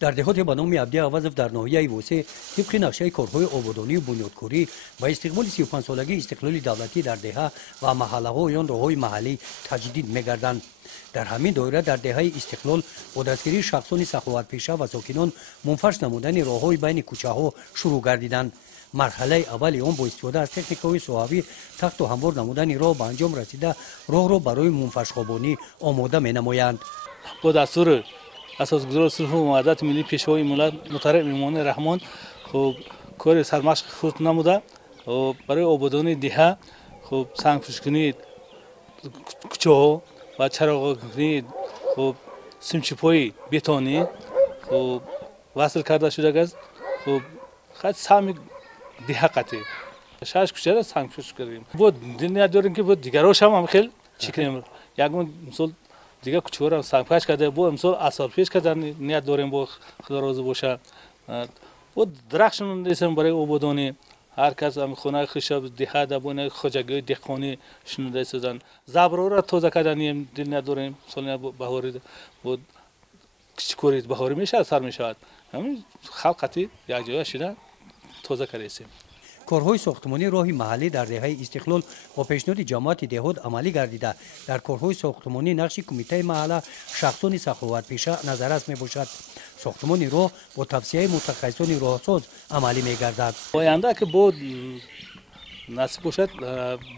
در دهات به نام عبدی عوض در ناحیه ووسه طبق نقشه کارهای آبادانی و بنیادکاری با استقبال 35 سالگی استقلال دولتی در دهه و محله‌ها و راه‌های محلی تجدید می‌گردند. در همین دایره در دهه استقلال با دستگیری شخصان سخاوتپیشه و ساکنان منفرش نمودن راه‌های بین کوچه‌ها شروع گردیدند. مرحله اول آن با استفاده از تکنیک‌های صحابی تخت و هموار نمودن راه به انجام رسیده راه را برای منفرش خوابانی آماده می‌نمایند. با دستور اساسگذار صلح و وحدت ملی پیشوای ملت محترم امام رحمان خب کار سرمشق خود نموده و برای آبادانی دهه خب سنگ پوشکنی کوچه‌ها و چراغ‌کنی خب سیمچپای بتونی خب وصل کرده شده است. خب خط سهم دهه قطعی 6 کوچه را سنگ پوش کردیم. بود دنیا داریم که بود دیگراش هم خیلی چیکیم یکم مثلا دیگه کوچه را سنگ پوش کرده بود مثلا اصل پیش کردن نیت داریم با خدا راضی باشه. بود درخشان نیستم برای آبادانی هر کس هم خونه خشاب دهه دبونه خواجگی دهقانی شنوده سازن زبرو را تازه کردنیم دل نداریم سال بهاری بود کوریت بهاری میشه سر میشود همین خلقتی یک جای شده تازه کردیم. کارهای ساختمانی راه محلی در دهه استقلال با پیشنهاد جماعت دهات عملی گردیده. در کارهای ساختمانی نقش کمیته محله شخصان سخاوتپیشه نظارت میباشد. ساختمان راه با توصیه متخصصان راهساز عملی میگردد. آینده که بود نصیب باشد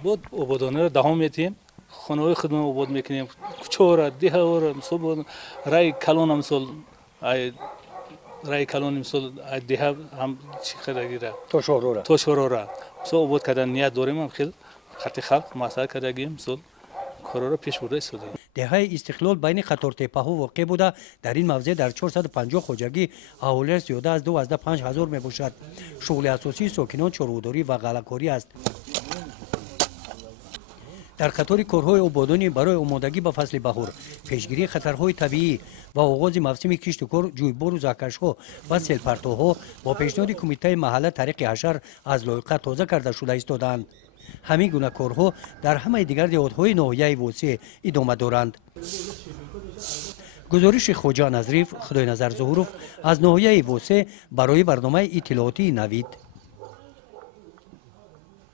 بود آبادانی را دهم میتیم خانه‌های خودمون آباد میکنیم کوچه را ده را مثلا رای کلان مثلا رای کلان مثلا ده هم چی خداگیره تو شورا مثلا آباد کردن نیت داریم هم خیلی خط خلق مسئله کردگیم مثلا کارا را پیش برده شده. دهه استقلال بین قطار تپه‌ها واقع بوده. در این موضع در 450 خواجگی اهالی زیاده از 2,000 می باشد. شغل اساسی ساکنان چاره‌داری و غله‌کاری است. در قطار کارهای آبادانی برای آمادگی به فصل بهار، پیشگیری خطرهای طبیعی و آغاز موسم کشت و کار، جویبار و زکش‌ها و سیلپرتوها با پیشنهاد کمیته محله طریق حشر از لایقه تازه کرده شده ایستادند. همین گونه کارها در همه دیگر دهات‌های ناحیه ووسه ادامه دارند. گزارش خواجه نظریف خدای نظر ظهوروف از ناحیه ووسه برای برنامه اطلاعاتی نوید.